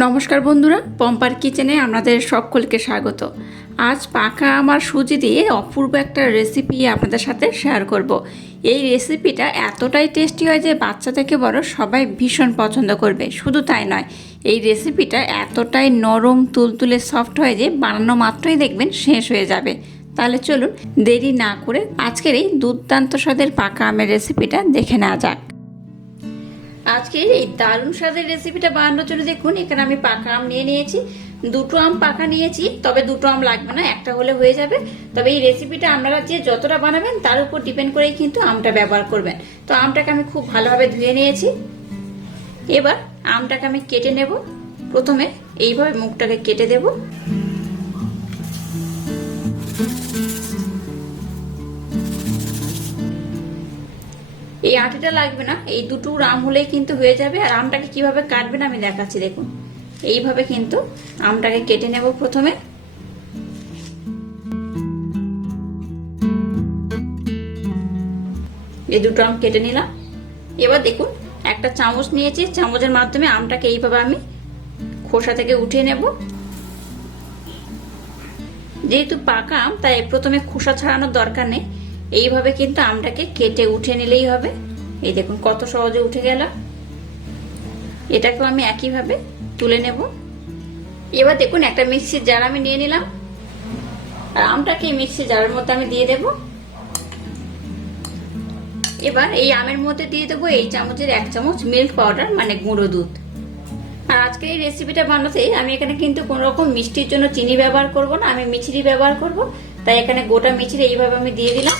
নমস্কার বন্ধুরা, পম্পার কিচেনে আপনাদের সকলকে স্বাগত। আজ পাকা আমার সুজি দিয়ে অপূর্ব একটা রেসিপি আপনাদের সাথে শেয়ার করব। এই রেসিপিটা এতটাই টেস্টি হয় যে বাচ্চা থেকে বড় সবাই ভীষণ পছন্দ করবে। শুধু তাই নয়, এই রেসিপিটা এতটাই নরম, তুলতুলে সফট হয় যে বানানো মাত্রই দেখবেন শেষ হয়ে যাবে। তাহলে চলুন দেরি না করে আজকের এই দুর্দান্ত স্বাদের পাকা আমের রেসিপিটা দেখে নেওয়া যাক। আজকের এই দারুণ স্বাদের রেসিপিটা বানানোর জন্য দেখুন, এখানে আমি পাকা আম নিয়ে নিয়েছি, দুটো আম পাকা নিয়েছি, তবে দুটো আম লাগবে না, একটা হলে হয়ে যাবে। তবে এই রেসিপিটা আপনারা যে যতটা বানাবেন, তার উপর ডিপেন্ড করেই কিন্তু আমটা ব্যবহার করবেন। তো আমটাকে আমি খুব ভালোভাবে ধুয়ে নিয়েছি। এবার আমটাকে আমি কেটে নেব। প্রথমে এইভাবে মুখটাকে কেটে দেবো। এই আটিটা লাগবে না, এই দুটো আম হলেই কিন্তু হয়ে যাবে। আর আমটাকে কীভাবে কাটবেন আমি দেখাচ্ছি, দেখুন। এইভাবে কিন্তু আমটাকে কেটে নেব প্রথমে। এই দুটো আম কেটে নিলাম। এবার দেখুন, একটা চামচ নিয়েছি, চামচের মাধ্যমে আমটাকে এইভাবে আমি খোসা থেকে উঠিয়ে নেব। যেহেতু পাকা আম, তাই প্রথমে খোসা ছাড়ানোর দরকার নেই। এইভাবে কিন্তু আমটাকে কেটে উঠে নিলেই হবে। এই দেখুন কত সহজে উঠে গেল। এটাকেও আমি একইভাবে তুলে নেব। এবার দেখুন একটা মিক্সির জার আমি নিয়ে নিলাম। আর আমটাকে এই মিক্সির জারের মধ্যে আমি দিয়ে দেব। এবার এই আমের মধ্যে দিয়ে দেবো এই চামচের এক চামচ মিল্ক পাউডার মানে গুঁড়ো দুধ। আর আজকের এই রেসিপিটা বানাতে আমি এখানে কিন্তু কোন রকম মিষ্টির জন্য চিনি ব্যবহার করব না, আমি মিছরি ব্যবহার করব। তাই এখানে গোটা মিছরি এইভাবে আমি দিয়ে দিলাম।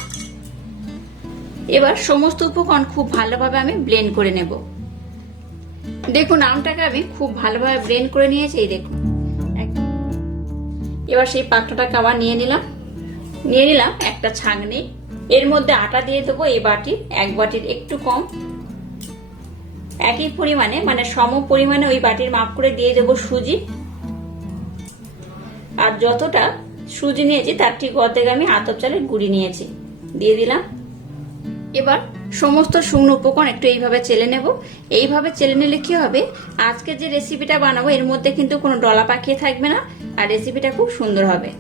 এবার সমস্ত উপকরণ খুব ভালোভাবে আমি ব্লেন্ড করে নেব। দেখুন, আমটাকে আমি খুব ভালোভাবে ব্লেন্ড করে নিয়েছি, এই দেখুন। এবার সেই পাত্রটাকে আবার নিয়ে নিলাম। নিয়ে নিলাম একটা ছাঁকনি। এর মধ্যে আটা দিয়ে দেবো এই বাটির এক বাটির একটু কম। একই পরিমাণে মানে সম পরিমাণে ওই বাটির মাপ করে দিয়ে দেবো সুজি। আর যতটা সুজি নিয়েছি, তার ঠিক অর্ধেক আমি আতপ চালের গুঁড়ি নিয়েছি। দিয়ে দিলাম। এবার সমস্ত শুকনো উপকরণ একটু এইভাবে চেলে নেব। এইভাবে চেলে নিলে কি হবে? আজকে যে রেসিপিটা বানাবো, এর মধ্যে কিন্তু কোনো ডলা পাকিয়ে থাকবে না আর রেসিপিটা খুব সুন্দর হবে।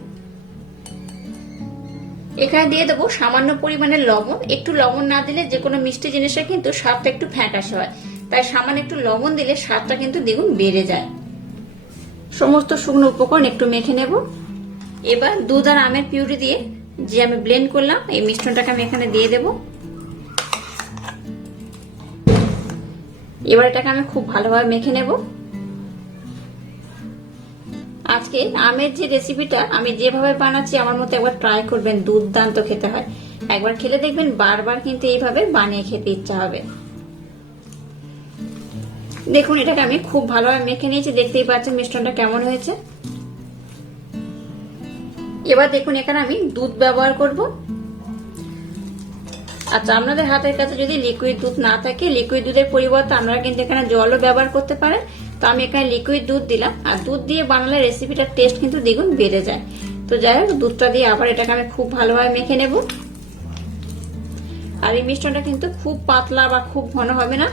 এখানে দিয়ে দেবো সামান্য পরিমাণে লবণ। একটু লবণ না দিলে যে কোনো মিষ্টি জিনিসে কিন্তু স্বাদটা একটু ফ্যাকাশে হয়। তাই সামান্য একটু লবণ দিলে স্বাদটা কিন্তু দ্বিগুণ বেড়ে যায়। সমস্ত শুকনো উপকরণ একটু মেখে নেব। এবার দুধ আর আমের পিউরি দিয়ে যে আমি ব্লেন্ড করলাম, এই মিশ্রণটাকে আমি এখানে দিয়ে দেবো। এবার এটাকে আমি খুব ভালোভাবে মেখে নেব। আজকে আমের যে রেসিপিটা আমি যেভাবে বানাচ্ছি, আমার মতো একবার ট্রাই করবেন, দুর্দান্ত খেতে হয়। একবার খেলে দেখবেন বারবার কিন্তু এইভাবে বানিয়ে খেতে ইচ্ছা হবে। দেখুন, এটাকে আমি খুব ভালোভাবে মেখে নিয়েছি। দেখতেই পাচ্ছেন মিশ্রণটা কেমন হয়েছে। এবার দেখুন, এখানে আমি দুধ ব্যবহার করব। আচ্ছা আপনাদের হাতের কাছে যদি লিকুইড দুধ না থাকে লিকুইড দুধের পরিবর্তে আপনারা কিন্তু এখানে জলও ব্যবহার করতে পারেন। তো আমি এখানে লিকুইড দুধ দিলাম। আর দুধ দিয়ে বানালে রেসিপিটার টেস্ট কিন্তু দ্বিগুণ বেড়ে যায়। তো যাই হোক, দুধটা দিয়ে আবার এটাকে আমি খুব ভালোভাবে মেখে নেব। আর এই মিষ্টনটা কিন্তু খুব পাতলা বা খুব ঘন হবে না।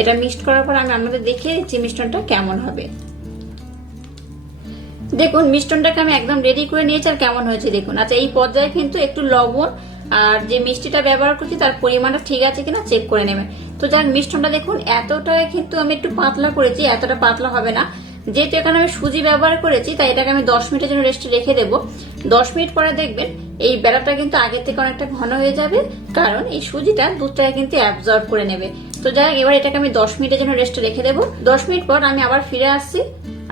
এটা মিক্সড করার পর আমি আপনাদের দেখিয়ে দিচ্ছি মিষ্টনটা কেমন হবে। দেখুন, মিষ্টনটাকে আমি একদম রেডি করে নিয়েছি আর কেমন হয়েছে দেখুন। আচ্ছা এই পর্যায়ে কিন্তু একটু লবণ আর যে মিষ্টিটা ব্যবহার করছি তার পরিমাণটা ঠিক আছে কিনা চেক করে নেবেন তো যার মিষ্টনটা দেখুন এতটাই কিন্তু আমি একটু পাতলা করেছি, এতটা পাতলা হবে না। যেহেতু এখানে আমি সুজি ব্যবহার করেছি, তাই এটাকে আমি দশ মিনিটের জন্য রেস্টে রেখে দেবো। দশ মিনিট পরে দেখবেন, এই বেড়াটা কিন্তু আগের থেকে অনেকটা ঘন হয়ে যাবে, কারণ এই সুজিটা দুধটাকে কিন্তু অ্যাবজর্ব করে নেবে। তো যাই হোক, এবার এটাকে আমি দশ মিনিটের জন্য রেস্টে রেখে দেবো। দশ মিনিট পর আমি আবার ফিরে আসছি,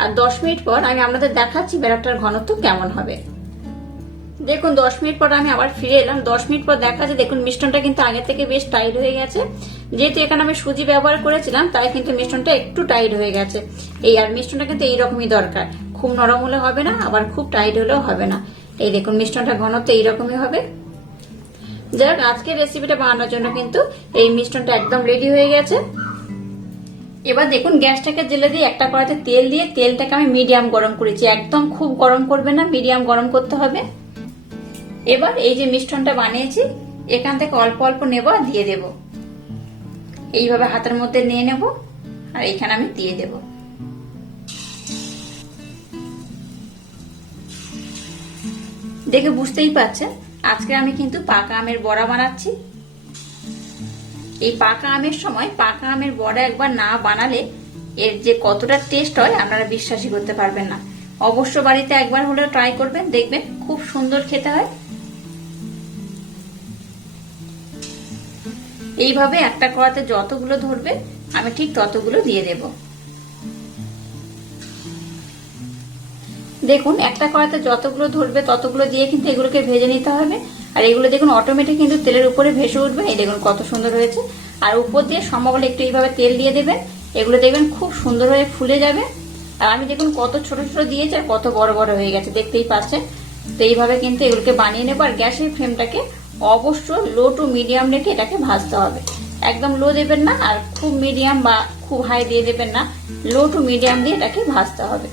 আর দশ মিনিট পর আমি আপনাদের দেখাচ্ছি বেড়াটার ঘনত্ব কেমন হবে। দেখুন, দশ মিনিট পর আমি আবার ফিরে এলাম। দশ মিনিট পর দেখা যায় দেখুন মিষ্টনটা কিন্তু আগে থেকে বেশ টাইট হয়ে গেছে। যেহেতু এখানে আমি সুজি ব্যবহার করেছিলাম, তাই কিন্তু মিষ্টনটা একটু টাইট হয়ে গেছে। এই, আর মিষ্টনটা কিন্তু এইরকমই দরকার। খুব নরম হলে হবে না, আবার খুব টাইট হলেও হবে না। এই দেখুন মিষ্টনটা ঘনত্ব এইরকমই হবে। যাই হোক, আজকের রেসিপিটা বানানোর জন্য কিন্তু এই মিষ্টনটা একদম রেডি হয়ে গেছে। এবার দেখুন, গ্যাসটাকে জেলে দিয়ে একটা কড়াইতে তেল দিয়ে তেলটাকে আমি মিডিয়াম গরম করেছি। একদম খুব গরম করবে না মিডিয়াম গরম করতে হবে। এবার এই যে মিষ্টনটা বানিয়েছি, এখান থেকে অল্প অল্প নেব আর দিয়ে দেব। এইভাবে হাতের মধ্যে নিয়ে নেব, আর এইখানে আমি দিয়ে দেব। দেখে বুঝতেই পারছেন, আজকে আমি কিন্তু পাকা আমের বড়া বানাচ্ছি। এই পাকা আমের সময় পাকা আমের বড়া একবার না বানালে এর যে কতটা টেস্ট হয় আপনারা বিশ্বাসই করতে পারবেন না। অবশ্য বাড়িতে একবার হলেও ট্রাই করবেন, দেখবেন খুব সুন্দর খেতে হয়। এইভাবে একটা কড়াতে যতগুলো ধরবে, আমি ঠিক ততগুলো দিয়ে দেব। দেখুন, একটা কড়াতে যতগুলো ধরবে, ততগুলো দিয়ে কিন্তু এগুলোকে ভেজে নিতে হবে। আর এগুলো দেখুন অটোমেটিক কিন্তু তেলের উপরে ভেসে উঠবে। এই দেখুন, কত সুন্দর হয়েছে। আর উপর দিয়ে সমবলে একটু এইভাবে তেল দিয়ে দেবেন। এগুলো দেখবেন খুব সুন্দর হয়ে ফুলে যাবে। আর আমি দেখুন, কত ছোট ছোট দিয়েছি আর কত বড় বড় হয়ে গেছে, দেখতেই পাচ্ছেন। তো এইভাবে কিন্তু এগুলোকে বানিয়ে নেব। আর গ্যাসের ফ্লেমটাকে অবশ্য লো টু মিডিয়াম রেখে এটাকে ভাজতে হবে। একদম লো দেবেন না আর খুব মিডিয়াম বা খুব হাই দিয়ে দেবেন না। লো টু মিডিয়াম দিয়ে এটাকে ভাজতে হবে।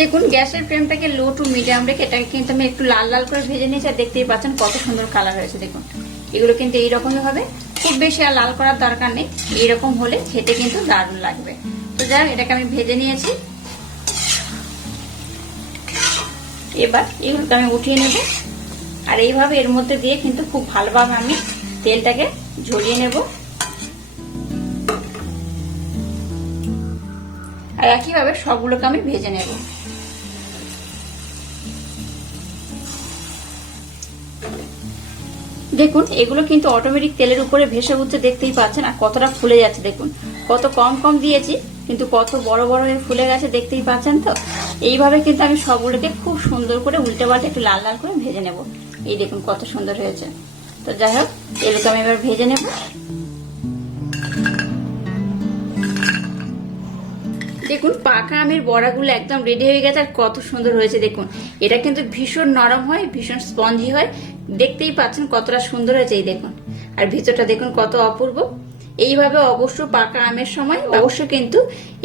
দেখুন, গ্যাসের ফ্লেমটাকে লো টু মিডিয়াম রেখে এটাকে কিন্তু আমি একটু লাল লাল করে ভেজে নিয়েছি আর দেখতেই পাচ্ছেন কত সুন্দর কালার হয়েছে, দেখুন। এগুলো কিন্তু এইরকমই হবে। খুব বেশি আর লাল করার দরকার নেই। এইরকম হলে খেতে কিন্তু দারুণ লাগবে। তো যাই এটাকে আমি ভেজে নিয়েছি। এবার এগুলোকে আমি উঠিয়ে নেব। আর এইভাবে এর মধ্যে দিয়ে কিন্তু খুব ভালোভাবে আমি তেলটাকে ঝরিয়ে নেব। আর একইভাবে সবগুলোকে আমি ভেজে নেব। দেখুন, এগুলো কিন্তু অটোমেটিক তেলের উপরে ভেসে উঠছে, দেখতেই পাচ্ছেন, আর কতটা ফুলে যাচ্ছে, দেখুন। কত কম কম দিয়েছি, কিন্তু কত বড় বড় হয়ে ফুলে গেছে, দেখতেই পাচ্ছেন তো? এইভাবে কিন্তু আমি সবগুলোকে খুব সুন্দর করে উল্টে পাল্টে একটু লাল লাল করে ভেজে নেব। এই দেখুন কত সুন্দর হয়েছে। তো যাই হোক, এগুলোকে আমি এবার ভেজে নেব। দেখুন, পাকা আমের বড়াগুলো একদম রেডি হয়ে গেছে আর কত সুন্দর হয়েছে, দেখুন। এটা কিন্তু ভীষণ নরম হয়, ভীষণ স্পঞ্জি হয়। দেখতেই পাচ্ছেন কতটা সুন্দর হয়েছে এই, দেখুন। আর ভিতরটা দেখুন কত অপূর্ব। এইভাবে অবশ্য পাকা আমের সময় অবশ্য কিন্তু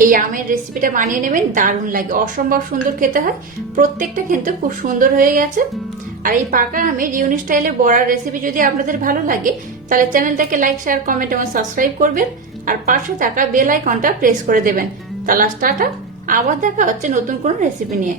এই আমের রেসিপিটা বানিয়ে নেবেন, দারুণ লাগে। অসম্ভব সুন্দর খেতে হয়। প্রত্যেকটা কিন্তু খুব সুন্দর হয়ে গেছে। আর এই পাকা আমের ইউনি স্টাইলে বড়ার রেসিপি যদি আপনাদের ভালো লাগে, তাহলে চ্যানেলটাকে লাইক শেয়ার কমেন্ট এবং সাবস্ক্রাইব করবেন, আর পাশে থাকা বেল আইকনটা প্রেস করে দেবেন। তাহলে টাটা, আবার দেখা হচ্ছে নতুন কোনো রেসিপি নিয়ে।